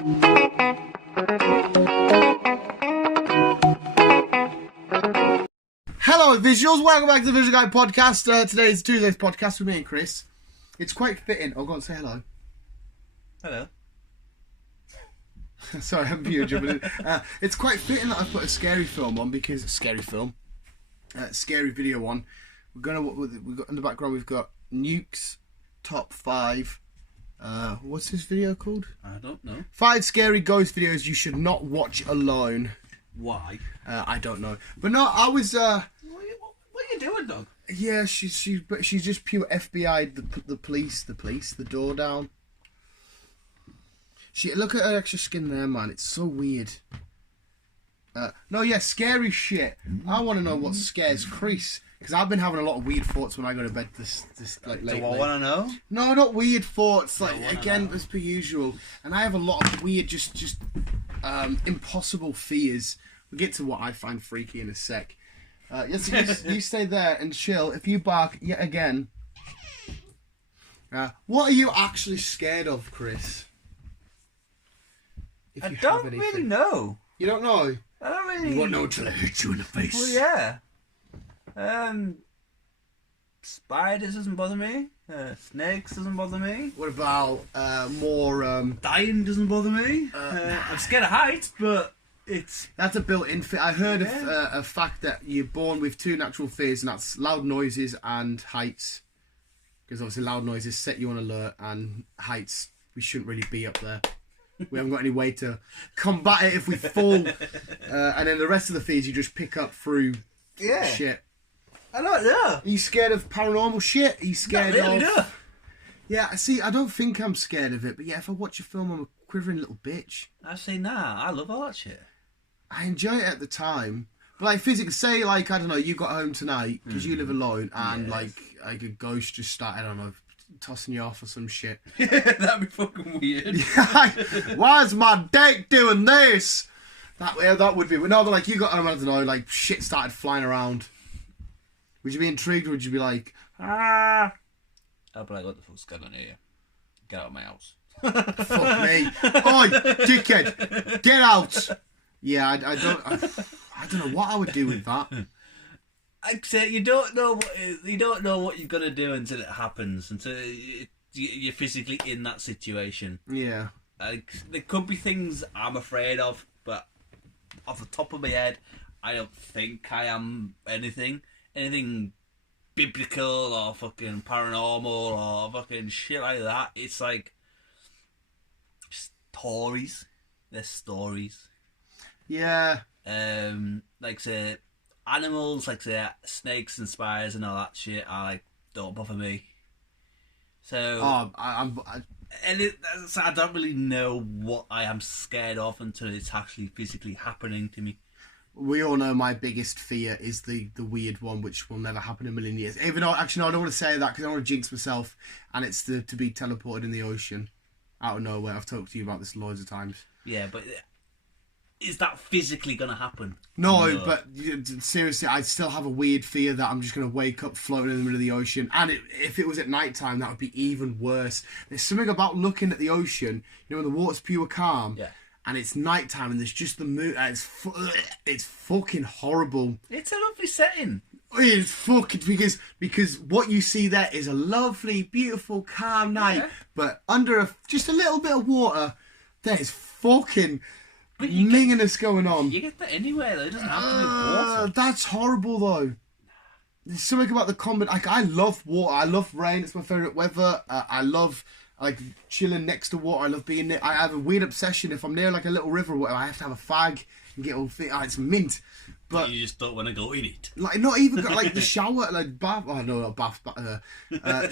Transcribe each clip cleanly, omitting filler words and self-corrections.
Hello, visuals. Welcome back to the Visual Guy podcast. Today's Tuesday's podcast with me and Chris. It's quite fitting. Oh, go on, say hello. Hello. Sorry, I'm mute. It's quite fitting that I put a scary film on because scary video on. We've got in the background. We've got Nuke's top 5. What's his video called? I don't know. 5 scary ghost videos you should not watch alone. Why? I don't know. But no, I was. What are you doing, dog? Yeah, she's just pure FBI. The police, the door down. Look at her extra skin there, man. It's so weird. No, yeah, scary shit. I want to know what scares Chris, because I've been having a lot of weird thoughts when I go to bed this like lately. Do I want to know? No, not weird thoughts. Like again, as per usual, and I have a lot of weird, just impossible fears. We'll get to what I find freaky in a sec. Yes, you stay there and chill. If you bark yet again, what are you actually scared of, Chris? I don't really know. You don't know? I don't really. You won't know until I hit you in the face. Well, yeah. Spiders doesn't bother me. Snakes doesn't bother me. What about more? Dying doesn't bother me. I'm scared of heights, but that's a built-in fear. I heard a fact that you're born with 2 natural fears, and that's loud noises and heights. Because obviously loud noises set you on alert, and heights, we shouldn't really be up there. We haven't got any way to combat it if we fall. And then the rest of the fears you just pick up through shit. I don't know. Are you scared of paranormal shit? Are you scared Not really, of... no. Yeah, see, I don't think I'm scared of it, but yeah, if I watch a film, I'm a quivering little bitch. I say, nah, I love all that shit. I enjoy it at the time. But like physically, say like, I don't know, you got home tonight, because you live alone, and like a ghost just started, I don't know, tossing you off or some shit. That'd be fucking weird. Why is my dick doing this? That would be. But no, but like you got, I don't know, like shit started flying around. Would you be intrigued, or would you be like, ah? I'd be like, what the fuck's going on here? Get out of my house. Fuck me. Oi, dickhead, get out. Yeah, I don't know what I would do with that. I'd say you don't know what you're gonna do until it happens, until you're physically in that situation. Yeah. There could be things I'm afraid of, but off the top of my head, I don't think I am anything biblical or fucking paranormal or fucking shit like that. It's like stories. They're stories. Yeah. Like say animals, like say snakes and spiders and all that shit, don't bother me. So I don't really know what I am scared of until it's actually physically happening to me. We all know my biggest fear is the weird one, which will never happen in a million years. Even though, actually, no, I don't want to say that because I don't want to jinx myself. And it's to be teleported in the ocean out of nowhere. I've talked to you about this loads of times. Yeah, but is that physically going to happen? No, but seriously, I still have a weird fear that I'm just going to wake up floating in the middle of the ocean. And if it was at night time, that would be even worse. There's something about looking at the ocean, you know, when the water's pure calm. Yeah. And it's night time, and there's just the moon. It's fucking horrible. It's a lovely setting. It's fucking because what you see there is a lovely, beautiful, calm night, but under just a little bit of water, there's fucking minginess going on. You get that anywhere though. It doesn't have to be water. That's horrible though. There's something about the combination. Like, I love water. I love rain. It's my favourite weather. I love like chilling next to water. I love being near. I have a weird obsession. If I'm near like a little river or whatever, I have to have a fag and get all thing. It's mint. But you just don't want to go in it. Like, not even like the shower, like bath. Oh no, not bath. But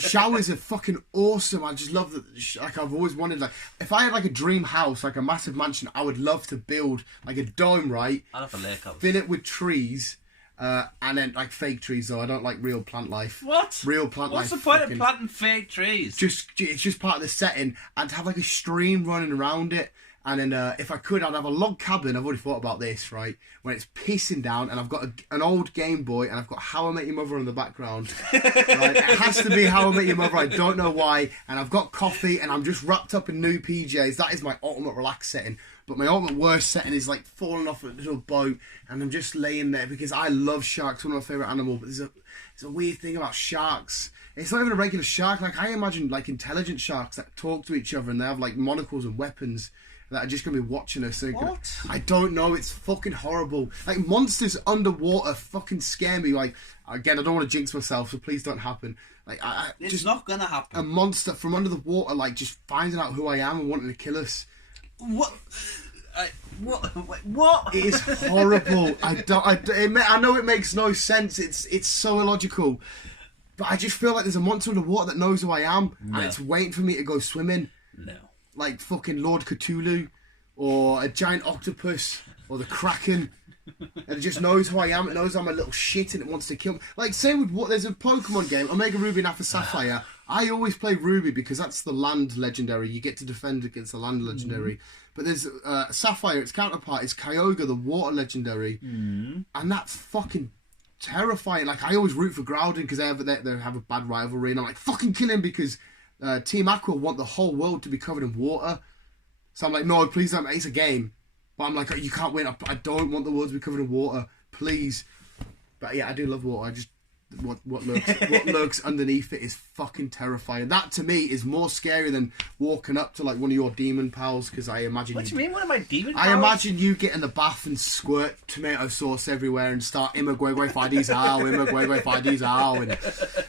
showers are fucking awesome. I just love that. Like, I've always wanted, like, if I had like a dream house, like a massive mansion, I would love to build like a dome, right? I'd have a lake house. Fill it with trees. And then like fake trees though. I don't like real plant life. What? Real plant What's life. the point of planting fake trees? It's just part of the setting, and to have like a stream running around it, And then if I could, I'd have a log cabin. I've already thought about this, right? When it's pissing down and I've got an old Game Boy and I've got How I Met Your Mother in the background. Right? It has to be How I Met Your Mother. I don't know why. And I've got coffee and I'm just wrapped up in new PJs. That is my ultimate relaxed setting. But my ultimate worst setting is like falling off a little boat and I'm just laying there because I love sharks. One of my favourite animals. But there's a weird thing about sharks. It's not even a regular shark. Like I imagine like intelligent sharks that talk to each other and they have like monocles and weapons that are just going to be watching us. What? I don't know. It's fucking horrible. Like, monsters underwater fucking scare me. Like, again, I don't want to jinx myself, so please don't happen. Like, it's just not going to happen. A monster from under the water, like, just finding out who I am and wanting to kill us. What? What? It is horrible. I know it makes no sense. It's so illogical. But I just feel like there's a monster underwater that knows who I am, and it's waiting for me to go swimming. No. Like fucking Lord Cthulhu, or a giant octopus, or the Kraken, and it just knows who I am. It knows I'm a little shit, and it wants to kill me. Like, say with what there's a Pokemon game, Omega Ruby and Alpha Sapphire. I always play Ruby because that's the land legendary. You get to defend against the land legendary. But there's Sapphire, its counterpart is Kyogre, the water legendary, and that's fucking terrifying. Like, I always root for Groudon because they have a bad rivalry, and I'm like, fucking kill him because Team Aqua want the whole world to be covered in water. So I'm like, no, please don't. It's a game. But I'm like, you can't win. I don't want the world to be covered in water. Please. But yeah, I do love water. I just... What lurks underneath it is fucking terrifying. That, to me, is more scary than walking up to, like, one of your demon pals, because I imagine... What do you mean, one of my demon pals? I imagine you get in the bath and squirt tomato sauce everywhere and start Imagwegwe Fidis Ow, Imagwegwe Fidis Ow, and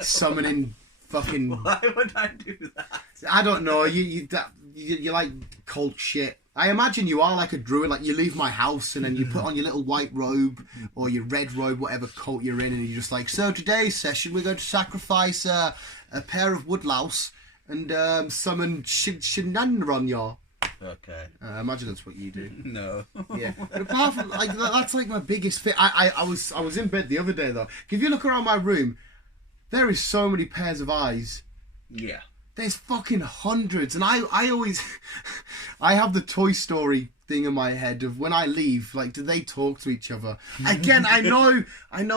summoning... Fucking... Why would I do that? I don't know. You like cult shit. I imagine you are like a druid. Like, you leave my house and then you put on your little white robe or your red robe, whatever cult you're in, and you're just like, so today's session we're going to sacrifice a pair of woodlouse and summon Shenanron. Okay. I imagine that's what you do. No. Yeah. But apart from, like, that's like my biggest fit. I was in bed the other day though. If you look around my room, there is so many pairs of eyes. Yeah. There's fucking hundreds, and I always, I have the Toy Story thing in my head of when I leave, like, do they talk to each other? Again, I know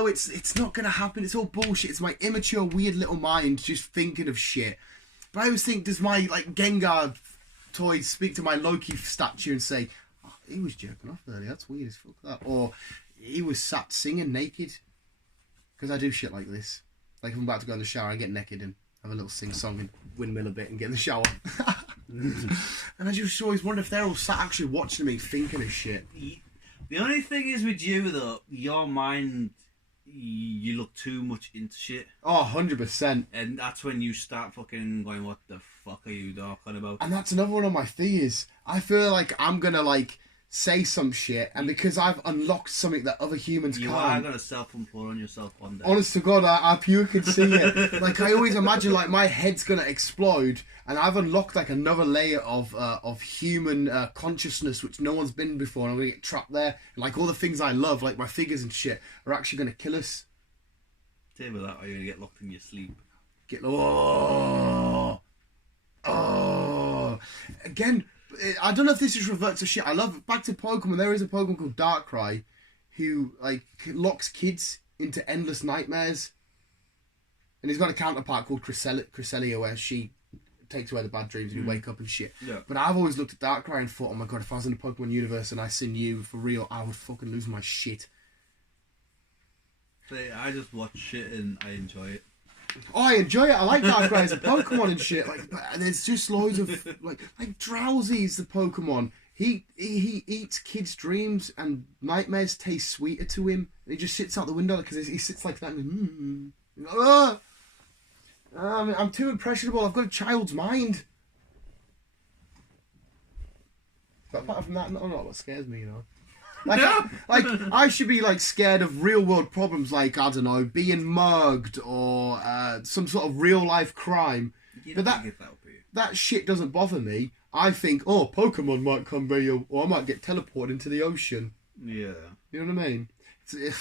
it's not gonna happen. It's all bullshit. It's my immature, weird little mind just thinking of shit. But I always think, does my like Gengar toy speak to my Loki statue and say, oh, he was jerking off earlier? That's weird as fuck. That, or he was sat singing naked. Because I do shit like this. Like, if I'm about to go in the shower, I get naked and have a little sing-song and windmill a bit and get in the shower. And I just always wonder if they're all sat actually watching me thinking of shit. The only thing is with you, though, your mind, you look too much into shit. Oh, 100%. And that's when you start fucking going, what the fuck are you talking about? And that's another one of my fears. I feel like I'm going to, like, say some shit, and because I've unlocked something that other humans can't... You are going to self-implode on yourself one day. Honest to God, I puke and see it. Like, I always imagine, like, my head's going to explode, and I've unlocked, like, another layer of human consciousness, which no one's been before, and I'm going to get trapped there. And, like, all the things I love, like my figures and shit, are actually going to kill us. Tell me that, or you're going to get locked in your sleep. Again... I don't know if this is revert to shit. I love back to Pokemon. There is a Pokemon called Darkrai who like locks kids into endless nightmares, and he's got a counterpart called Cresselia where she takes away the bad dreams and you wake up and shit. Yeah. But I've always looked at Darkrai and thought, oh my god, if I was in the Pokemon universe and I seen you for real, I would fucking lose my shit. See, I just watch shit and I enjoy it. Oh, I enjoy it. I like Darkrai as a Pokemon and shit. Like, but there's just loads of like Drowsy's the Pokemon. He eats kids' dreams and nightmares taste sweeter to him. And he just sits out the window because he sits like that and I'm too impressionable. I've got a child's mind. But apart from that, not what scares me, you know. Like, I should be like scared of real world problems, like, I don't know, being mugged or some sort of real life crime. But that shit doesn't bother me. I think, oh, Pokemon might come by you, or I might get teleported into the ocean. Yeah. You know what I mean? Yeah,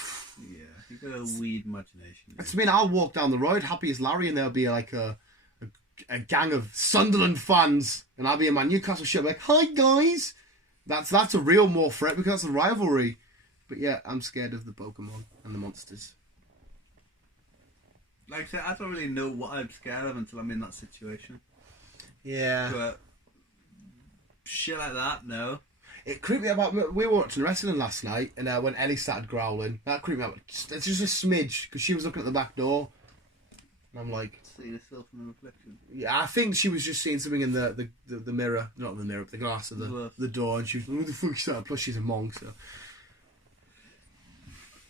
you've got a weird imagination. I mean, I'll walk down the road happy as Larry, and there'll be like a gang of Sunderland fans, and I'll be in my Newcastle shirt like, hi guys. That's a real more threat because that's a rivalry. But yeah, I'm scared of the Pokemon and the monsters. Like I said, I don't really know what I'm scared of until I'm in that situation. Yeah. But shit like that, no. It creeped me out. We were watching wrestling last night, and when Ellie started growling, that creeped me out. It's just a smidge, because she was looking at the back door. And I'm like... See yourself in the reflection. Yeah, I think she was just seeing something in the mirror. Not the mirror, but the glass of the door. And she was like, who the fuck is that? Plus she's a monk, so...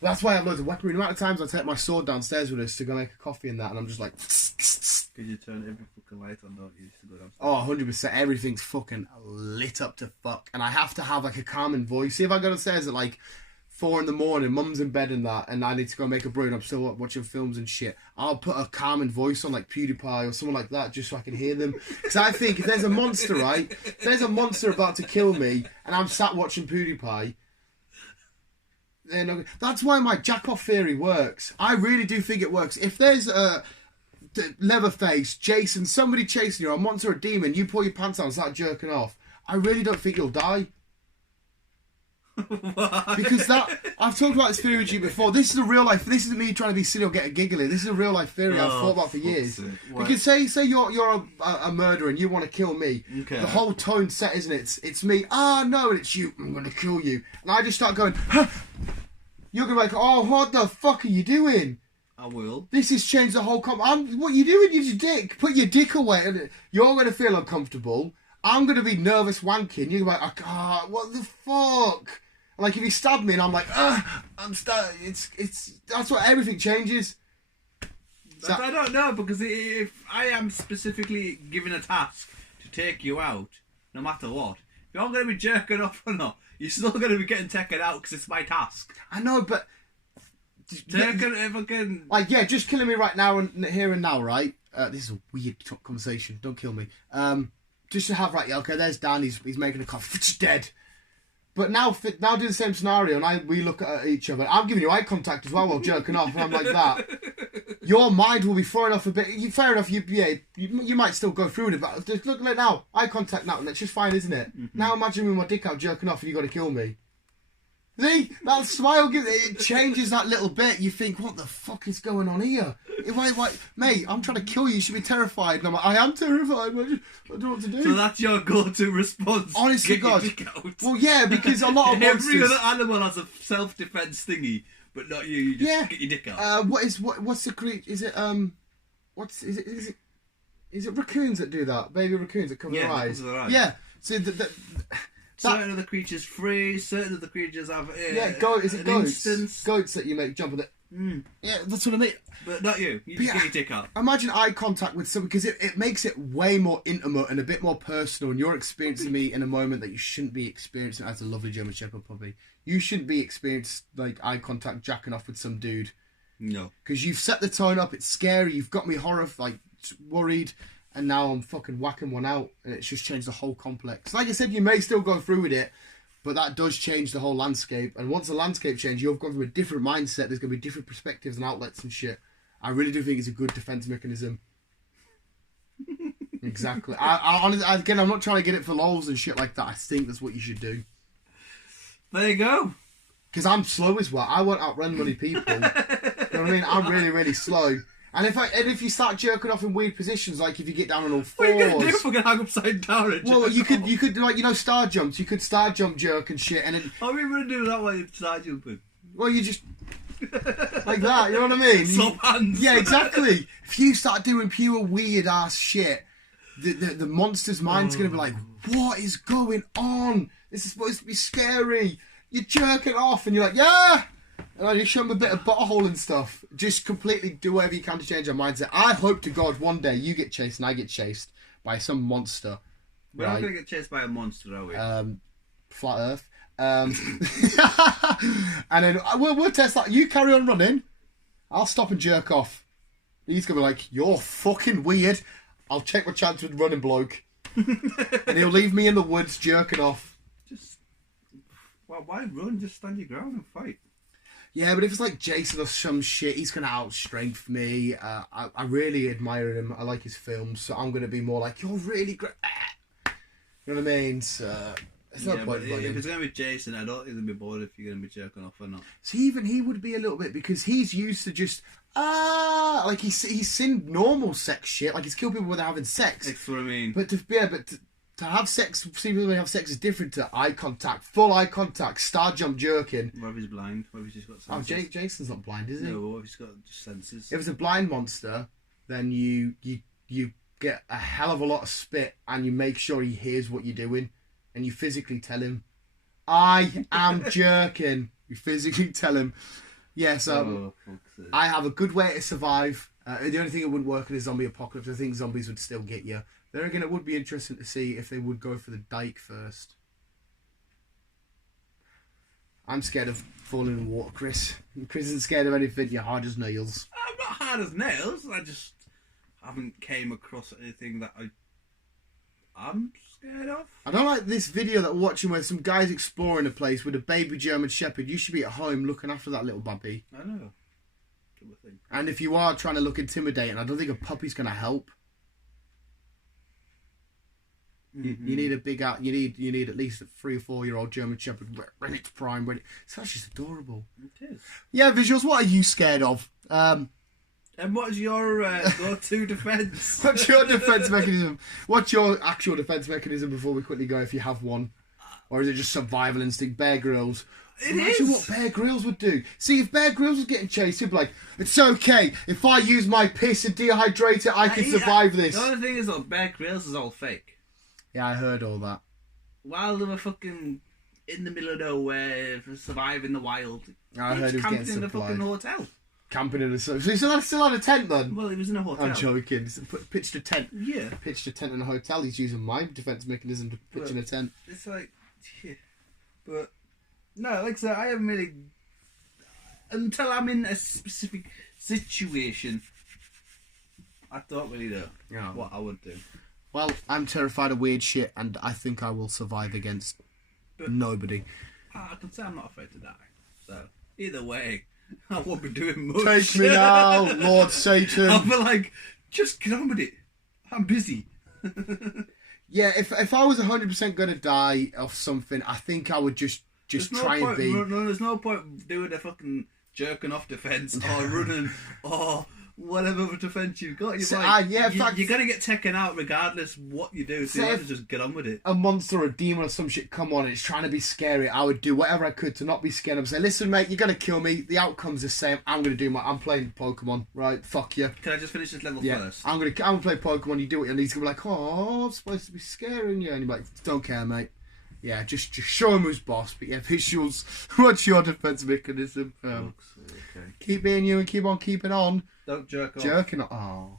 That's why I have loads of weaponry. The amount of times I take my sword downstairs with us to go make a coffee and that, and I'm just like... Because you turn every fucking light on, don't you? To go Oh, downstairs. 100%. Everything's fucking lit up to fuck. And I have to have like a calming voice. See, if I go downstairs at like 4 a.m, mum's in bed and that, and I need to go make a brew and I'm still watching films and shit, I'll put a calming voice on like PewDiePie or someone like that just so I can hear them. Because I think if there's a monster, right? If there's a monster about to kill me and I'm sat watching PewDiePie... That's why my jack-off theory works. I really do think it works. If there's a Leatherface, Jason, somebody chasing you, or a monster or a demon, you pull your pants down and start jerking off, I really don't think you'll die. Why? Because I've talked about this theory with you before. This is a real life. This isn't me trying to be silly or get a giggly. This is a real life theory I've thought about for years. Because say you're a murderer and you want to kill me. Okay. The whole tone set, isn't it? It's me. Ah, no, it's you. I'm going to kill you. And I just start going, huh. You're going to be like, oh, what the fuck are you doing? I will. This has changed the whole what are you doing? Use your dick. Put your dick away. And you're going to feel uncomfortable. I'm going to be nervous wanking. You're going to be like, oh, what the fuck? Like if you stab me and I'm like, I'm stabbed. That's what everything changes. So, I don't know, because if I am specifically given a task to take you out, no matter what, if I'm going to be jerking off or not, you're still going to be getting taken out because it's my task. I know, but if I can, like, yeah, just killing me right now and here and now, right? This is a weird conversation. Don't kill me. Just to have right, yeah, okay, there's Dan. He's making a coffee. Dead. But now do the same scenario, and we look at each other. I'm giving you eye contact as well while jerking off, and I'm like that. Your mind will be throwing off a bit. Fair enough. You might still go through with it, but just look at it now. Eye contact now, and it's just fine, isn't it? Mm-hmm. Now imagine with my dick out jerking off, and you got to kill me. See, that smile it changes that little bit. You think, what the fuck is going on here? Mate, I'm trying to kill you. You should be terrified. And I'm like, I am terrified. I don't know what to do. So that's your go-to response. Honestly, God. Well, yeah, because a lot of monsters... Every other animal has a self-defense thingy, but not you. You just get your dick out. What's the creature? Is it raccoons that do that? Baby raccoons that cover their eyes. Yeah. So certain other creatures freeze. Certain other creatures have. Is it goats? Instance. Goats that you make jump on it. Yeah, that's what I mean. But not you. You just get your dick out. Imagine eye contact with someone, because it makes it way more intimate and a bit more personal, and you're experiencing me in a moment that you shouldn't be experiencing as a lovely German Shepherd puppy. You shouldn't be experiencing like eye contact jacking off with some dude. No. Because you've set the tone up, it's scary, you've got me worried, and now I'm fucking whacking one out, and it's just changed the whole complex. Like I said, you may still go through with it, but that does change the whole landscape. And once the landscape changes, you've gone through a different mindset. There's going to be different perspectives and outlets and shit. I really do think it's a good defense mechanism. Exactly. I honestly, again, I'm not trying to get it for lols and shit like that. I think that's what you should do. There you go. Because I'm slow as well. I won't outrun many people. You know what I mean? I'm really, really slow. And if you start jerking off in weird positions, like if you get down on all fours... What are you going to do if we're going to hang upside down and well, you could like, star jumps. You could star jump jerk and shit. And then, how are you going to do that while you're star jumping? Well, you just... like that, you know what I mean? Swap hands. Yeah, exactly. If you start doing pure weird-ass shit, the monster's mind's going to be like, what is going on? This is supposed to be scary. You're jerking off and you're like, yeah! And I just show them a bit of butthole and stuff. Just completely do whatever you can to change our mindset. I hope to God one day you get chased and I get chased by some monster. We're not going to get chased by a monster, are we? Flat Earth. And then we'll test that. You carry on running. I'll stop and jerk off. He's going to be like, you're fucking weird. I'll check my chance with running bloke. And he'll leave me in the woods jerking off. Well, why run? Just stand your ground and fight. Yeah, but if it's like Jason or some shit, he's going to outstrength me. I really admire him. I like his films, so I'm going to be more like, you're really great. You know what I mean? So, There's no point in if it's going to be Jason, I don't think they'll be bored if you're going to be jerking off or not. So even he would be a little bit, because he's used to just like he's seen normal sex shit, like he's killed people without having sex. That's what I mean. But to have sex, see people have sex is different to eye contact, full eye contact, star jump jerking. What if he's blind? What if he's just got senses? Oh, Jason's not blind, is he? No, what if he's got just senses? If it's a blind monster, then you get a hell of a lot of spit, and you make sure he hears what you're doing, and you physically tell him, I am jerking. You physically tell him. Yes, I have a good way to survive. The only thing that wouldn't work in a zombie apocalypse, I think zombies would still get you. Then again, it would be interesting to see if they would go for the dike first. I'm scared of falling in water, Chris. Chris isn't scared of anything. You're hard as nails. I'm not hard as nails. I just haven't came across anything that I'm scared of. I don't like this video that we're watching where some guy's exploring a place with a baby German Shepherd. You should be at home looking after that little puppy. I know. And if you are trying to look intimidating, I don't think a puppy's going to help. You need a big out. You need at least a 3 or 4 year old German Shepherd ready to prime. Ready. So that's just adorable. It is. Yeah, visuals. What are you scared of? And what's your go-to defence? What's your defence mechanism? What's your actual defence mechanism before we quickly go, if you have one? Or is it just survival instinct? Bear Grylls. Imagine what Bear Grylls would do. See, if Bear Grylls was getting chased, he'd be like, it's okay. If I use my piss and dehydrate it, I can survive this. The only thing is, though, Bear Grylls is all fake. Yeah, I heard all that. While they were fucking in the middle of nowhere, surviving the wild, I heard he was camping getting in a supplied. fucking hotel. Camping in a... So he's still on a tent, then? Well, he was in a hotel. I'm joking. He's pitched a tent. Yeah. Pitched a tent in a hotel. He's using my defence mechanism to pitch in a tent. It's like... Yeah. But... No, like I said, I haven't really... Until I'm in a specific situation, I don't really know what I would do. Well, I'm terrified of weird shit, and I think I will survive against nobody. I can say I'm not afraid to die. So, either way, I won't be doing much. Take me now, Lord Satan. I'll be like, just get on with it. I'm busy. Yeah, if I was 100% going to die of something, I think I would just try and be... No, there's no point doing a fucking jerking off defence or running or whatever defence you've got. You're you're going to get taken out regardless what you do, so you have to just get on with it. A monster or a demon or some shit come on and it's trying to be scary, I would do whatever I could to not be scared. I'd say, listen mate, you're going to kill me, the outcome's the same, I'm playing Pokemon, right, fuck you. Can I just finish this level first? I'm going to play Pokemon, you do what you need. He's going to be like, oh, I'm supposed to be scaring you, and you're like, don't care mate. Yeah, just show him who's boss. But yeah, visuals, what's your defence mechanism? Okay. Keep being you and keep on keeping on. Don't jerk off. Jerking off. Oh.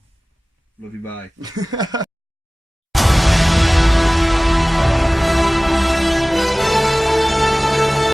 Love you, bye.